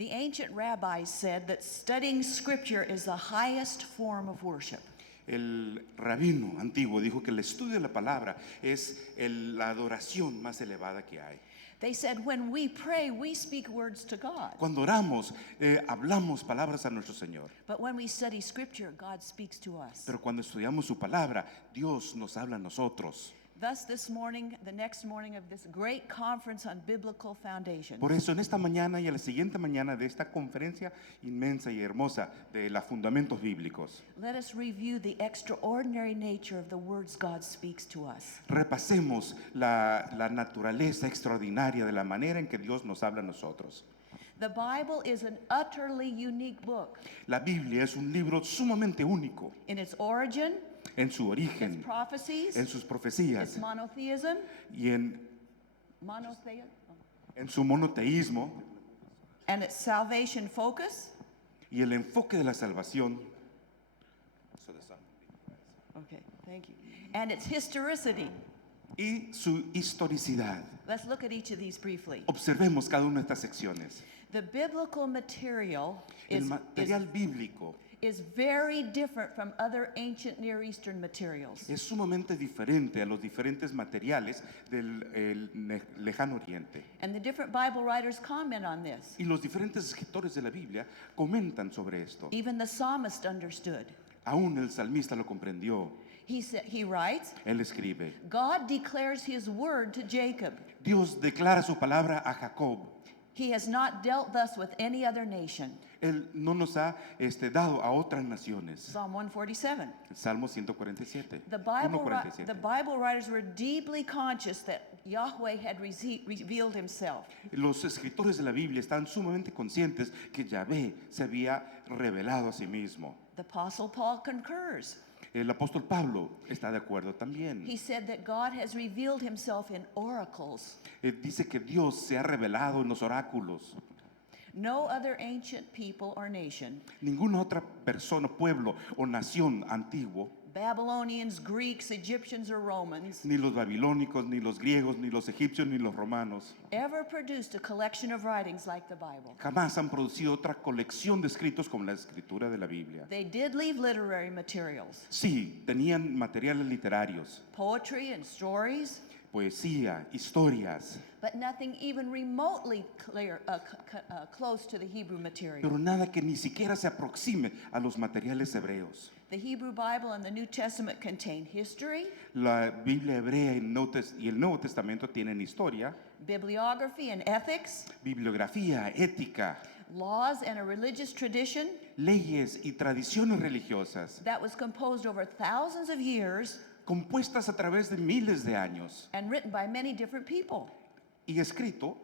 The ancient rabbis said that studying scripture is the highest form of worship. El rabino antiguo dijo que el estudio de la palabra es la adoración más elevada que hay. They said when we pray, we speak words to God. Cuando oramos, hablamos palabras a nuestro Señor. But when we study scripture, God speaks to us. Pero cuando estudiamos su palabra, Dios nos habla a nosotros. Thus, this morning, the next morning of this great conference on biblical foundations, Por eso en esta mañana y a la siguiente mañana de esta conferencia inmensa y hermosa de los fundamentos bíblicos, let us review the extraordinary nature of the words God speaks to us. repasemos la naturaleza extraordinaria de la manera en que Dios nos habla a nosotros. The Bible is an utterly unique book La Biblia es un libro sumamente único in its origin, en su its origen, prophecies, en sus its profecías monotheism, y en su monoteísmo and its salvation focus. y el enfoque de la salvación. Okay, thank you. And its historicity. Y su historicidad. Let's look at each of these briefly. Observemos cada una de estas secciones. The biblical material El is material bíblico very different from other ancient Near Eastern materials. es sumamente diferente a los diferentes materiales del lejano oriente. And the different Bible writers comment on this. Y los diferentes escritores de la Biblia comentan sobre esto. Even the psalmist understood. Aún el salmista lo comprendió. He writes, Él escribe: God declares his word to Jacob. Dios declara su palabra a Jacob. He has not dealt thus with any other nation. Él no nos ha dado a otras naciones. Psalm 147. El Salmo 147. The 147. Bible writers were deeply conscious that Yahweh had revealed himself. Los escritores de la Biblia están sumamente conscientes que Yahvé se había revelado a sí mismo. The Apostle Paul concurs. El apóstol Pablo está de acuerdo también. He said that God has revealed himself in oracles. Dice que Dios se ha revelado en los oráculos. No other ancient people or nation, Ninguna otra persona, pueblo o nación antiguo, Babylonians, Greeks, Egyptians, or Romans, ni los babilónicos, ni los griegos, ni los egipcios, ni los romanos, ever produced a collection of writings like the Bible. jamás han producido otra colección de escritos como la escritura de la Biblia. They did leave literary materials, Sí, tenían materiales literarios, poetry and stories, poesía, historias, but nothing even remotely close to the Hebrew material. pero nada que ni siquiera se aproxime a los materiales hebreos. The Hebrew Bible and the New Testament contain history, La Biblia hebrea y el Nuevo Testamento tienen historia, bibliography and ethics, bibliografía, ética, laws and a religious tradition leyes y tradiciones religiosas that was composed over thousands of years compuestas a través de miles de años and written by many different people. y escrito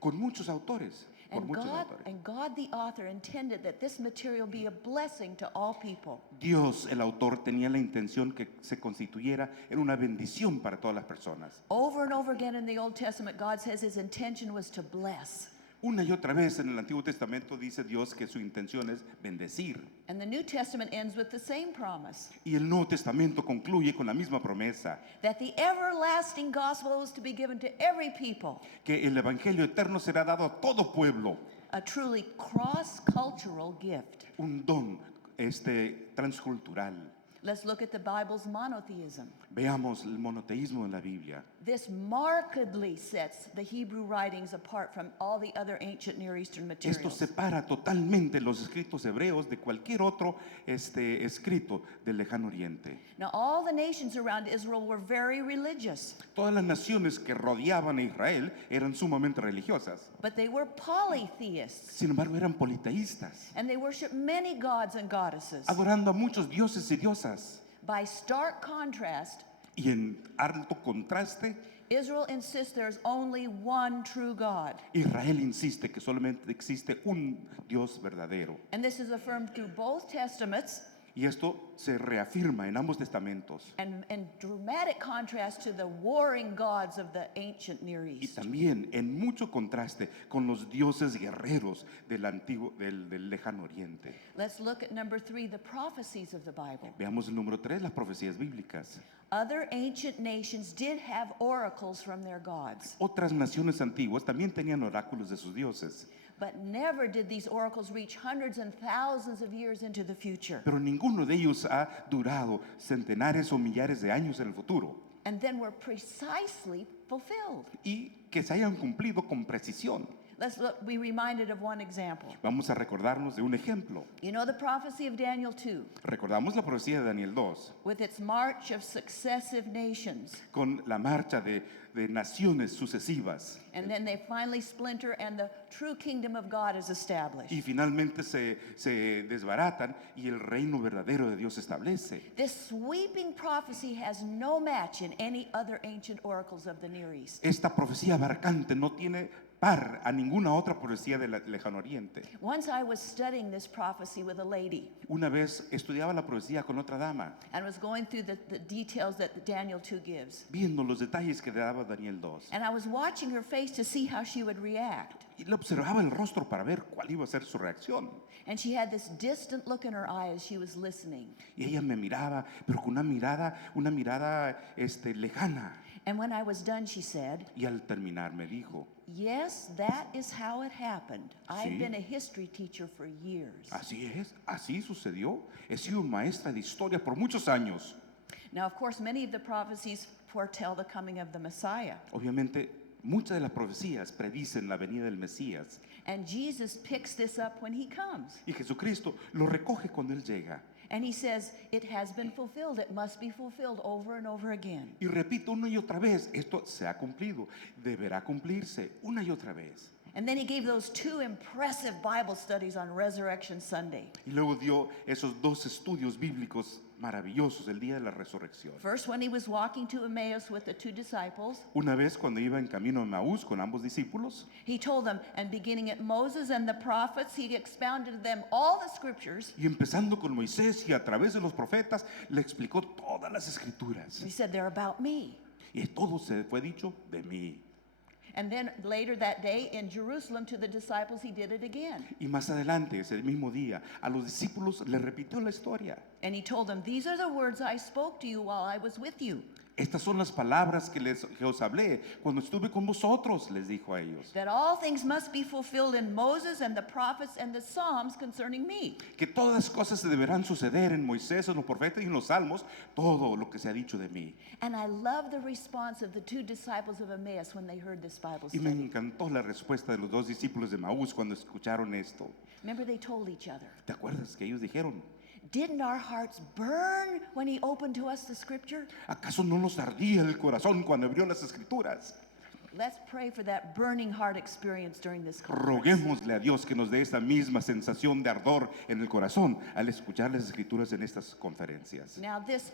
con muchos autores. Por muchos autores. And God, the author, intended that this material be a blessing to all people. Dios, el autor, tenía la intención que se constituyera en una bendición para todas las personas. Over and over again in the Old Testament, God says his intention was to bless. Una y otra vez en el Antiguo Testamento dice Dios que su intención es bendecir. And the New Testament ends with the same promise, Y el Nuevo Testamento concluye con la misma promesa, that the everlasting gospel was to be given to every people, que el Evangelio eterno será dado a todo pueblo, a truly cross-cultural gift. un don transcultural. Let's look at the Bible's monotheism. Veamos el monoteísmo en la Biblia. This markedly sets the Hebrew writings apart from all the other ancient Near Eastern Esto materials. separa totalmente los escritos hebreos de cualquier otro escrito del lejano oriente. Now, all the nations around Israel were very religious, Todas las naciones que rodeaban a Israel eran sumamente religiosas. but they were polytheists, Sin embargo, eran politeístas, and they worshiped many gods and goddesses. adorando a muchos dioses y diosas. By stark contrast, Y en alto contraste, Israel insists there's only one true God. Israel insiste que solamente existe un Dios verdadero. And this is affirmed through both testaments, Y esto se reafirma en ambos testamentos. and in dramatic contrast to the warring gods of the ancient Near Y East. también en mucho contraste con los dioses guerreros del lejano oriente. Let's look at number 3, the prophecies of the Bible. Veamos el número 3, las profecías bíblicas. Other ancient nations did have oracles from their gods, Otras naciones antiguas también tenían oráculos de sus dioses, But never did these oracles reach hundreds and thousands of years into the future. Pero ninguno de ellos ha durado centenares o millares de años en el futuro And then were precisely fulfilled. y que se hayan cumplido con precisión. Let's be reminded of one example. Vamos a recordarnos de un ejemplo. You know the prophecy of Daniel 2, Recordamos la profecía de Daniel 2 with its march of successive nations. con la marcha de naciones sucesivas And then they finally splinter and the true kingdom of God is established. y finalmente se desbaratan y el reino verdadero de Dios se establece. This sweeping prophecy has no match in any other ancient oracles of the Near East. Esta profecía abarcante no tiene par a ninguna otra profecía del lejano oriente. Once I was studying this prophecy with a lady Una vez estudiaba la profecía con otra dama, and was going through the details that Daniel 2 gives. viendo los detalles que le daba Daniel 2. And I was watching her face to see how she would react. Y le observaba el rostro para ver cuál iba a ser su reacción. And she had this distant look in her eye as she was listening. Y ella me miraba, pero con una mirada lejana. And when I was done, she said, Y al terminar me dijo, "Yes, that is how it happened. I've Sí. been a history teacher for years." así es, así sucedió. He sido maestra de historia por muchos años. Now, of course, many of the prophecies foretell the coming of the Messiah. Obviamente, muchas de las profecías predicen la venida del Mesías. And Jesus picks this up when he comes. Y Jesucristo lo recoge cuando Él llega. And he says, "It has been fulfilled. It must be fulfilled over and over again." Y repito una y otra vez, esto se ha cumplido, deberá cumplirse una y otra vez. And then he gave those two impressive Bible studies on Resurrection Sunday. Y luego dio esos dos estudios bíblicos maravillosos el día de la resurrección. First, when he was walking to Emmaus with the two disciples, Una vez cuando iba en camino a Maús con ambos discípulos, he told them, and beginning at Moses and the prophets, he expounded to them all the scriptures. y empezando con Moisés y a través de los profetas, le explicó todas las escrituras. He said, "They're about me." Y todo se fue dicho de mí. And then later that day in Jerusalem to the disciples, he did it again. Y más adelante, ese mismo día, a los discípulos le repitió la historia. And he told them, "These are the words I spoke to you while I was with you, Estas son las palabras que os hablé cuando estuve con vosotros, les dijo a ellos. that all things must be fulfilled in Moses and the prophets and the Psalms concerning me." Que todas las cosas se deberán suceder en Moisés, en los profetas y en los salmos, todo lo que se ha dicho de mí. And I love the response of the two disciples of Emmaus when they heard this Bible Y me study. encantó la respuesta de los dos discípulos de Maús cuando escucharon esto. Remember, they told each other, ¿Te acuerdas que ellos dijeron? "Didn't our hearts burn when he opened to us the scripture?" ¿Acaso no nos ardía el corazón cuando abrió las escrituras? Let's pray for that burning heart experience during this conference. Roguémosle a Dios que nos dé esa misma sensación de ardor en el corazón al escuchar las escrituras en estas conferencias. Now, this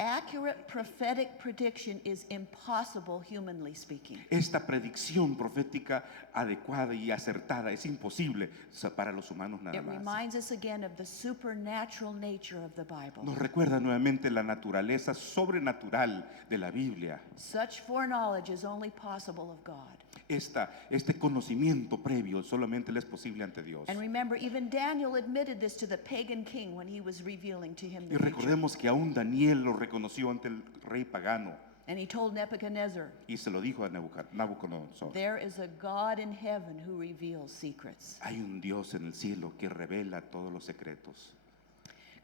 accurate prophetic prediction is impossible humanly speaking. Esta predicción profética adecuada y acertada es imposible para los humanos nada It más. reminds us again of the supernatural nature of the Bible. Nos recuerda nuevamente la naturaleza sobrenatural de la Biblia. Such foreknowledge is only possible of God. Este conocimiento previo solamente le es posible ante Dios. And remember, even Daniel admitted this to the pagan king when he was revealing to him Y the vision. recordemos que aún Daniel lo reconoció ante el rey pagano And he told Nebuchadnezzar, y se lo dijo a Nabucodonosor. "There is a God in heaven who reveals secrets." Hay un Dios en el cielo que revela todos los secretos.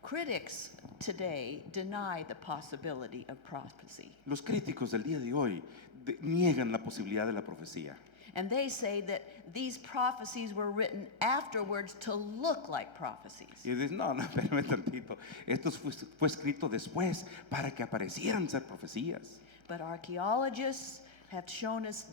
Critics today deny the possibility of prophecy. Los críticos del día de hoy niegan la posibilidad de la profecía. And they say that these prophecies were written afterwards to look like prophecies. Y dicen, no, espérame tantito. Esto fue escrito después para que aparecieran ser profecías. But archaeologists have shown us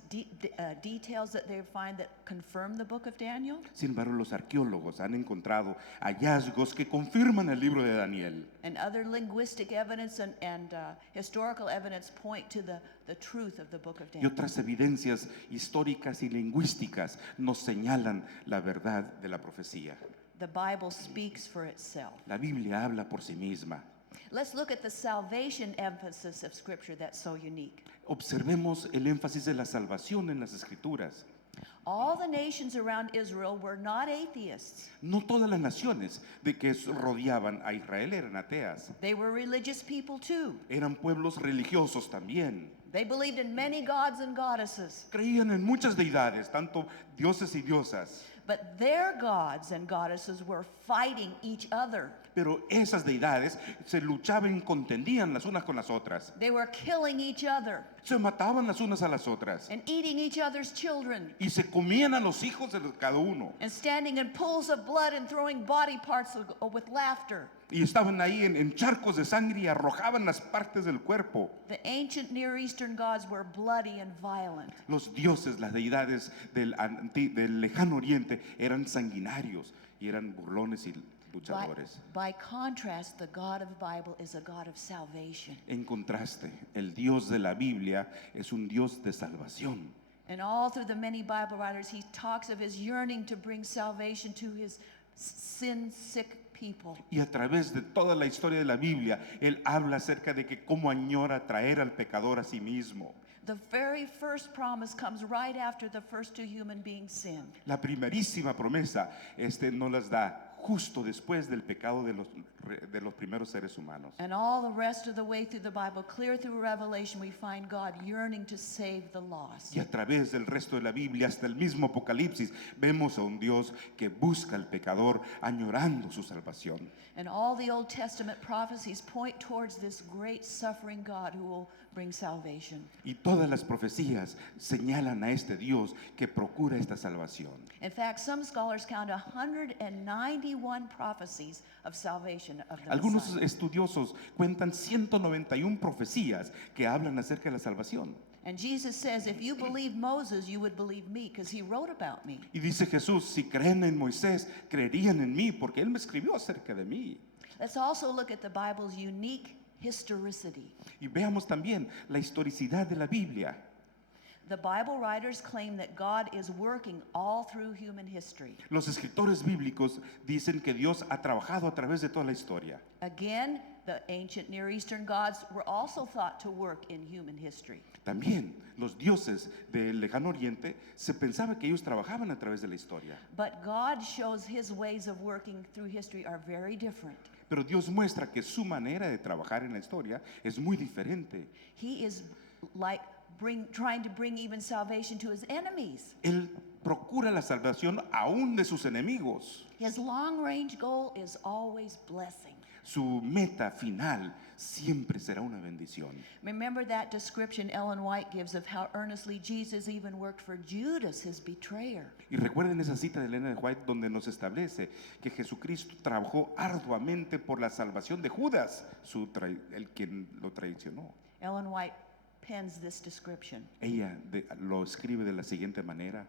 details that they find that confirm the book of Daniel. Sin embargo, los arqueólogos han encontrado hallazgos que confirman el libro de Daniel. And other linguistic evidence and historical evidence point to the truth of the book of Y Daniel. otras evidencias históricas y lingüísticas nos señalan la verdad de la profecía. The Bible speaks for itself. La Biblia habla por sí misma. Let's look at the salvation emphasis of Scripture that's so unique. Observemos el énfasis de la salvación en las Escrituras. All the nations around Israel were not atheists. No todas las naciones de que rodeaban a Israel eran ateas. They were religious people too. Eran pueblos religiosos también. They believed in many gods and goddesses. Creían en muchas deidades, tanto dioses y diosas. But their gods and goddesses were fighting each other. Pero esas deidades se luchaban y contendían las unas con las otras. They were killing each other Se mataban las unas a las otras. and eating each other's children Y se comían a los hijos de cada uno. and standing in pools of blood and throwing body parts with laughter. Y estaban ahí en charcos de sangre y arrojaban las partes del cuerpo. The ancient Near Eastern gods were bloody and violent. Los dioses, las deidades del lejano oriente eran sanguinarios y eran burlones y luchadores. By contrast, the God of the Bible is a God of salvation. En contraste, el Dios de la Biblia es un Dios de salvación. And all through the many Bible writers, he talks of his yearning to bring salvation to his sin-sick people. Y a través de toda la historia de la Biblia, Él habla acerca de que cómo añora traer al pecador a sí mismo. The very first promise comes right after the first two human beings sinned. La primerísima promesa nos las da justo después del pecado de los primeros seres humanos. And all the rest of the way through the Bible, clear through Revelation, we find God yearning to save the lost. Y a través del resto de la Biblia, hasta el mismo Apocalipsis, vemos a un Dios que busca al pecador añorando su salvación. And all the Old Testament prophecies point towards this great suffering God who will bring salvation. Y todas las profecías señalan a este Dios que procura esta salvación. In fact, some scholars count 191 prophecies of salvation of the Algunos Messiah. estudiosos cuentan 191 profecías que hablan acerca de la salvación. And Jesus says, if you believe Moses, you would believe me, because he wrote about me. Y dice Jesús, si creen en Moisés, creerían en mí, porque él me escribió acerca de mí. Let's also look at the Bible's unique historicity. Y veamos también la historicidad de la Biblia. The Bible writers claim that God is working all through human history. Los escritores bíblicos dicen que Dios ha trabajado a través de toda la historia. Again, the ancient Near Eastern gods were also thought to work in human history. También los dioses del lejano oriente se pensaba que ellos trabajaban a través de la historia. But God shows his ways of working through history are very different. Pero Dios muestra que su manera de trabajar en la historia es muy diferente. He is like trying to bring even salvation to his enemies. Él procura la salvación aún de sus enemigos. His long-range goal is always blessing. Su meta final siempre será una bendición. Remember that description Ellen White gives of how earnestly Jesus even worked for Judas, his betrayer. Y recuerden esa cita de Elena de White donde nos establece que Jesucristo trabajó arduamente por la salvación de Judas, el quien lo traicionó. Ellen White pens this description. Ella lo escribe de la siguiente manera.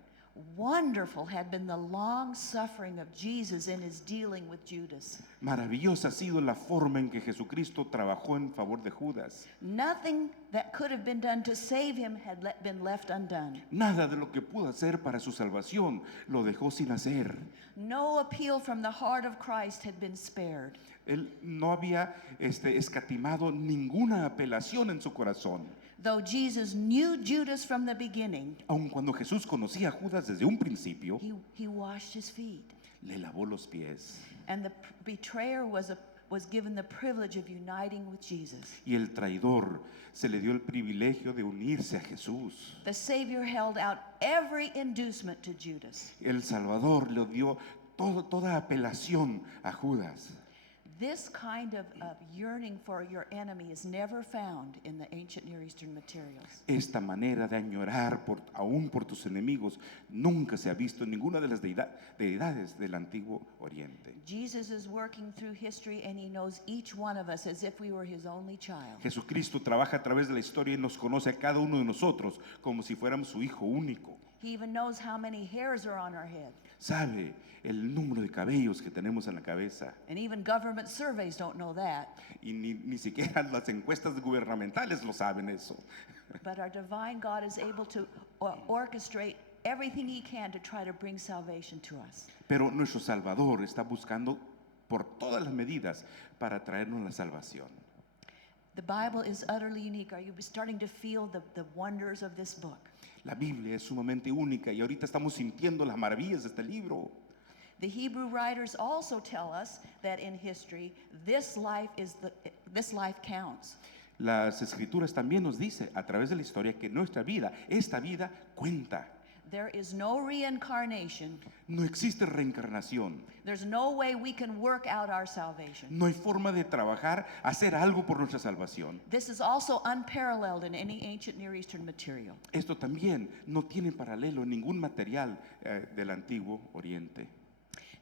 Wonderful had been the long suffering of Jesus in his dealing with Judas. Maravillosa ha sido la forma en que Jesucristo trabajó en favor de Judas. Nothing that could have been done to save him had been left undone. Nada de lo que pudo hacer para su salvación lo dejó sin hacer. No appeal from the heart of Christ had been spared. Él no había escatimado ninguna apelación en su corazón. Though Jesus knew Judas from the beginning, Aun cuando Jesús conocía a Judas desde un principio, he washed his feet. le lavó los pies. And the betrayer was given the privilege of uniting with Jesus. Y el traidor se le dio el privilegio de unirse a Jesús. The Savior held out every inducement to Judas. El Salvador le dio toda apelación a Judas. This kind of yearning for your enemy is never found in the ancient Near Eastern materials. Esta manera de añorar aún por tus enemigos nunca se ha visto en ninguna de las deidades del Antiguo Oriente. Jesus is working through history and he knows each one of us as if we were his only child. Jesucristo trabaja a través de la historia y nos conoce a cada uno de nosotros como si fuéramos su hijo único. He even knows how many hairs are on our head. Sabe el número de cabellos que tenemos en la cabeza. And even government surveys don't know that. Y ni siquiera las encuestas gubernamentales lo saben eso. But our divine God is able to orchestrate everything he can to try to bring salvation to us. Pero nuestro Salvador está buscando por todas las medidas para traernos la salvación. The Bible is utterly unique. Are you starting to feel the wonders of this book? La Biblia es sumamente única y ahorita estamos sintiendo las maravillas de este libro. The Hebrew writers also tell us that in history, this life counts. Las Escrituras también nos dice a través de la historia que nuestra vida, esta vida cuenta. There is no reincarnation. No existe reencarnación. There's no way we can work out our salvation. No hay forma de trabajar, hacer algo por nuestra salvación. This is also unparalleled in any ancient Near Eastern material. Esto también no tiene paralelo en ningún material del Antiguo Oriente.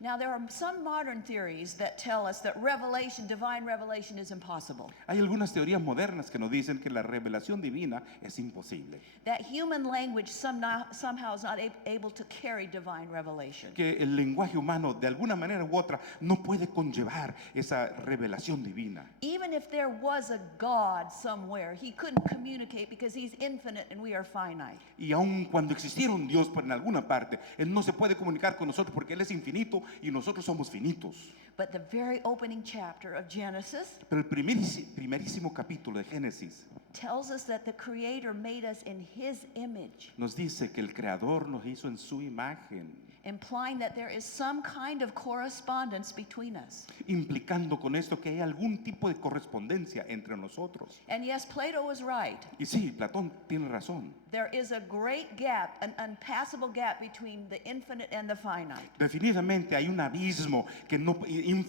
Now, there are some modern theories that tell us that revelation, divine revelation, is impossible. Hay algunas teorías modernas que nos dicen que la revelación divina es imposible, That human language somehow is not able to carry divine revelation. que el lenguaje humano de alguna manera u otra no puede conllevar esa revelación divina. Even if there was a God somewhere, he couldn't communicate because he's infinite and we are finite. Y aun cuando existiera un Dios por en alguna parte, Él no se puede comunicar con nosotros porque Él es infinito y nosotros somos finitos. But the very opening chapter of Genesis Pero el primerísimo capítulo de Génesis tells us that the Creator made us in his image, nos dice que el Creador nos hizo en su imagen, implying that there is some kind of correspondence between us. implicando con esto que hay algún tipo de correspondencia entre nosotros. And yes, Plato was right. Y sí, Platón tiene razón. There is a great gap, an unpassable gap between the infinite and the finite. Definitivamente hay un abismo que no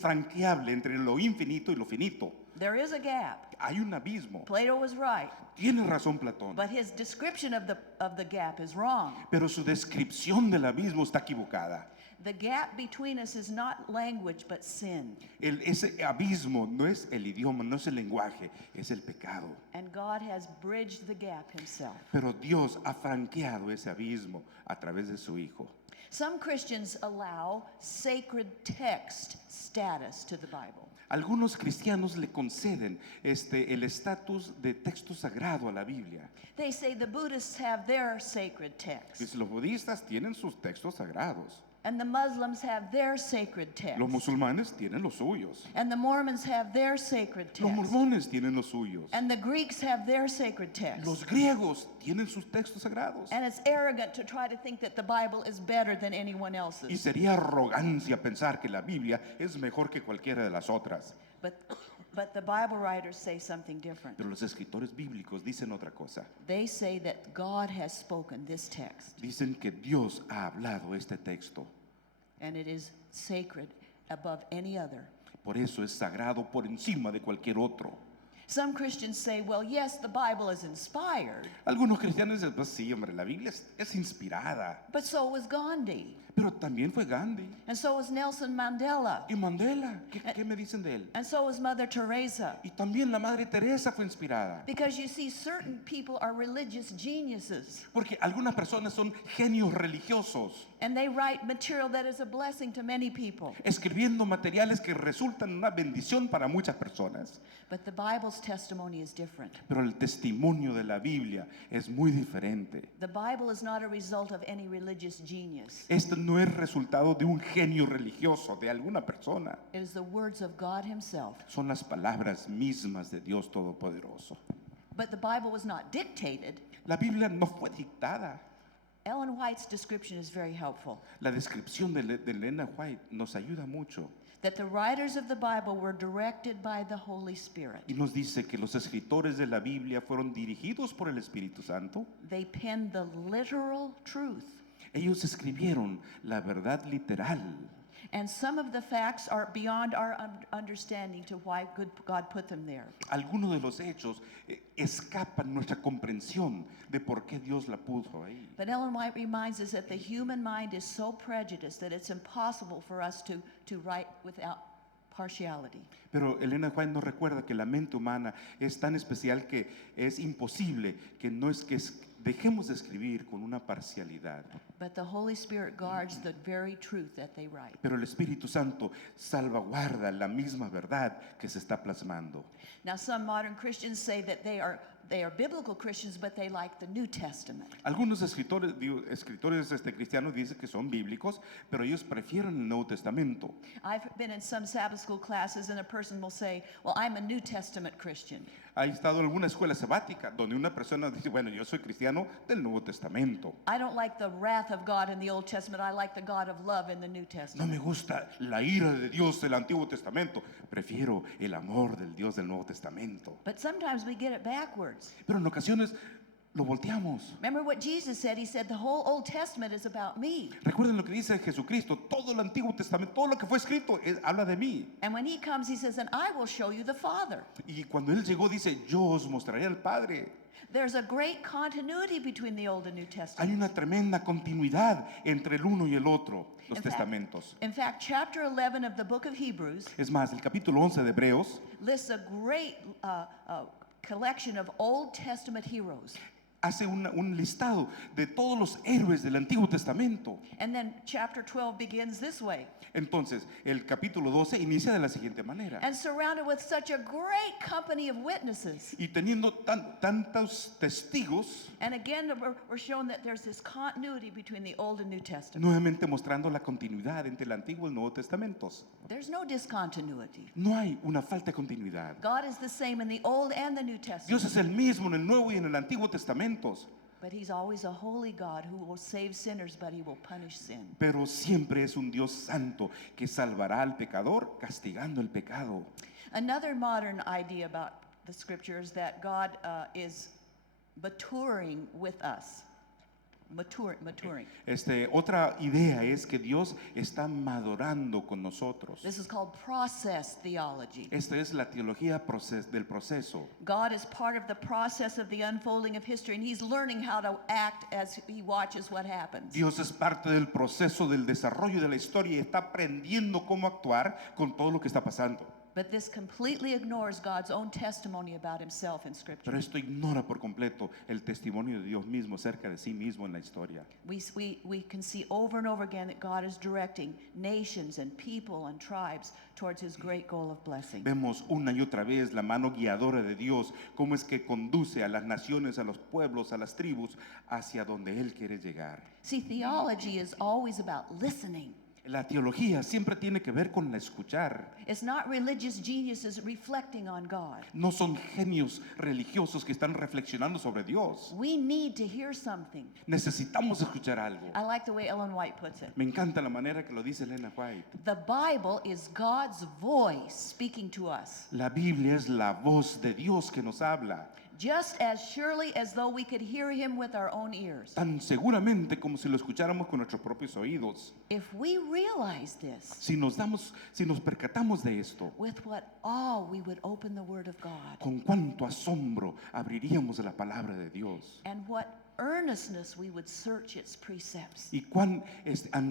infranqueable entre lo infinito y lo finito. There is a gap. Hay un abismo. Plato was right, Tiene razón Platón. but his description of the gap is wrong. Pero su descripción del abismo está equivocada. The gap between us is not language, but sin. Ese abismo no es el idioma, no es el lenguaje, es el pecado. And God has bridged the gap himself. Pero Dios ha franqueado ese abismo a través de su Hijo. Some Christians allow sacred text status to the Bible. Algunos cristianos le conceden el estatus de texto sagrado a la Biblia. They say the Buddhists have their sacred text, Dice, los budistas tienen sus textos sagrados. and the Muslims have their sacred text, Los musulmanes tienen los suyos. and the Mormons have their sacred Los text, mormones tienen los suyos. and the Greeks have their sacred text. Los griegos tienen sus textos sagrados. And it's arrogant to try to think that the Bible is better than anyone Y else's. sería arrogancia pensar que la Biblia es mejor que cualquiera de las otras. But the Bible writers say something different. Pero los escritores bíblicos dicen otra cosa. They say that God has spoken this text, Dicen que Dios ha hablado este texto. and it is sacred above any other. Por eso es sagrado por encima de cualquier otro. Some Christians say, well, yes, the Bible is inspired, Algunos cristianos dicen, pues sí, hombre, la Biblia es inspirada. but so was Gandhi, Pero también fue Gandhi and so was Nelson Mandela, y Mandela. ¿Qué me dicen de él? and so was Mother Teresa. Y también la Madre Teresa fue inspirada. Because you see, certain people are religious geniuses, Porque algunas personas son genios religiosos, and they write material that is a blessing to many people. escribiendo materiales que resultan una bendición para muchas personas. But the Bible's testimony is different. Pero el testimonio de la Biblia es muy diferente. The Bible is not a result of any religious genius. Esto no es resultado de un genio religioso, de alguna persona. It is the words of God himself. Son las palabras mismas de Dios Todopoderoso. But the Bible was not dictated. La Biblia no fue dictada. Ellen White's description is very helpful. La descripción de Elena White nos ayuda mucho That the writers of the Bible were directed by the Holy Spirit. y nos dice que los escritores de la Biblia fueron dirigidos por el Espíritu Santo. They penned the literal truth. Ellos escribieron la verdad literal. And some of the facts are beyond our understanding to why God put them there. Algunos de los hechos escapan nuestra comprensión de por qué Dios la puso ahí. But Ellen White reminds us that the human mind is so prejudiced that it's impossible for us to write without partiality. Pero Elena White nos recuerda que la mente humana es tan especial que es imposible que dejemos de escribir con una parcialidad. But the Holy Spirit guards the very truth that they write. Pero el Espíritu Santo salvaguarda la misma verdad que se está plasmando. Now, some modern Christians say that they are biblical Christians, but they like the New Testament. Algunos escritores cristianos dicen que son bíblicos, pero ellos prefieren el Nuevo Testamento. I've been in some Sabbath school classes, and a person will say, well, I'm a New Testament Christian. Ha estado en alguna escuela sabática donde una persona dice, bueno, yo soy cristiano del Nuevo Testamento. I don't like the wrath of God in the Old Testament. I like the God of love in the New No Testament. me gusta la ira de Dios del Antiguo Testamento. Prefiero el amor del Dios del Nuevo Testamento. But sometimes we get it backwards. Pero en ocasiones lo volteamos. Remember what Jesus said? He said, the whole Old Testament is about me. Recuerden lo que dice Jesucristo, todo el Antiguo Testamento, todo lo que fue escrito habla de mí. And when he comes, he says, and I will show you the Father. Y cuando Él llegó dice, yo os mostraré al Padre. There's a great continuity between the Old and New Hay Testament. una tremenda continuidad entre el uno y el otro, los In fact- testamentos. In fact, chapter 11 of the book of Hebrews Es más, el capítulo 11 de Hebreos lists a great collection of Old Testament heroes. hace un listado de todos los héroes del Antiguo Testamento. And then chapter 12 begins this way. Entonces, el capítulo 12 inicia de la siguiente manera. And surrounded with such a great company of witnesses. Y teniendo tantos testigos, And again, we're shown that there's this continuity between the Old and New Testament. nuevamente mostrando la continuidad entre el Antiguo y el Nuevo Testamentos. There's no discontinuity. No hay una falta de continuidad. God is the same in the Old and the New Dios Testament. es el mismo en el Nuevo y en el Antiguo Testamentos, But he's always a holy God who will save sinners, but he will punish sin. pero siempre es un Dios santo que salvará al pecador castigando el pecado. Another modern idea about the scripture is that God is maturing with us. Maturing. Otra idea es que Dios está madurando con nosotros. This is called process theology. Esta es la teología del proceso. God is part of the process of the unfolding of history, and he's learning how to act as he watches what happens. Dios es parte del proceso del desarrollo de la historia y está aprendiendo cómo actuar con todo lo que está pasando. But this completely ignores God's own testimony about himself in Scripture. Pero esto ignora por completo el testimonio de Dios mismo acerca de sí mismo en la historia. We can see over and over again that God is directing nations and people and tribes towards his great goal of blessing. Vemos una y otra vez la mano guiadora de Dios, cómo es que conduce a las naciones, a los pueblos, a las tribus, hacia donde Él quiere llegar. See, theology is always about listening. La teología siempre tiene que ver con la escuchar. It's not religious geniuses reflecting on God. No son genios religiosos que están reflexionando sobre Dios. We need to hear something. Necesitamos escuchar algo. I like the way Ellen White puts it. Me encanta la manera que lo dice Elena White. The Bible is God's voice speaking to us, La Biblia es la voz de Dios que nos habla, just as surely as though we could hear him with our own ears. tan seguramente como si lo escucháramos con nuestros propios oídos. If we realize this, Si nos percatamos de esto, with what awe we would open the Word of God, con cuánto asombro abriríamos la palabra de Dios and what earnestness we would search its precepts. y cuán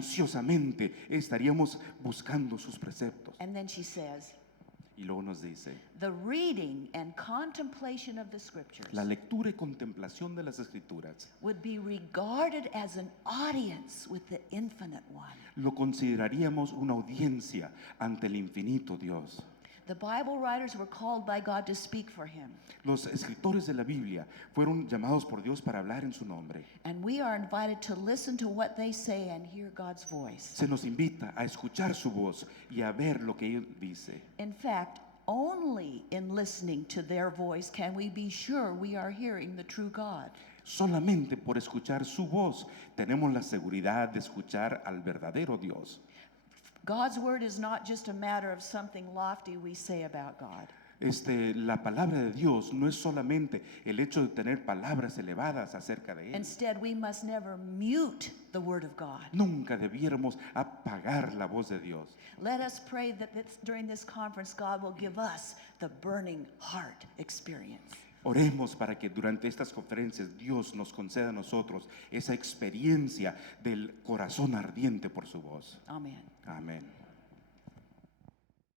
ansiosamente estaríamos buscando sus preceptos. And then she says, Y luego nos dice, the reading and contemplation of the scriptures la lectura y contemplación de las Escrituras would be regarded as an audience with the infinite one. lo consideraríamos una audiencia ante el infinito Dios. The Bible writers were called by God to speak for him. Los escritores de la Biblia fueron llamados por Dios para hablar en su nombre. And we are invited to listen to what they say and hear God's voice. Se nos invita a escuchar su voz y a ver lo que Él dice. In fact, only in listening to their voice can we be sure we are hearing the true God. Solamente por escuchar su voz tenemos la seguridad de escuchar al verdadero Dios. God's word is not just a matter of something lofty we say about God. La palabra de Dios no es solamente el hecho de tener palabras elevadas acerca de Él. Instead, we must never mute the word of God. Nunca debiéramos apagar la voz de Dios. Let us pray that during this conference, God will give us the burning heart experience. Oremos para que durante estas conferencias Dios nos conceda a nosotros esa experiencia del corazón ardiente por su voz. Amen. Amén.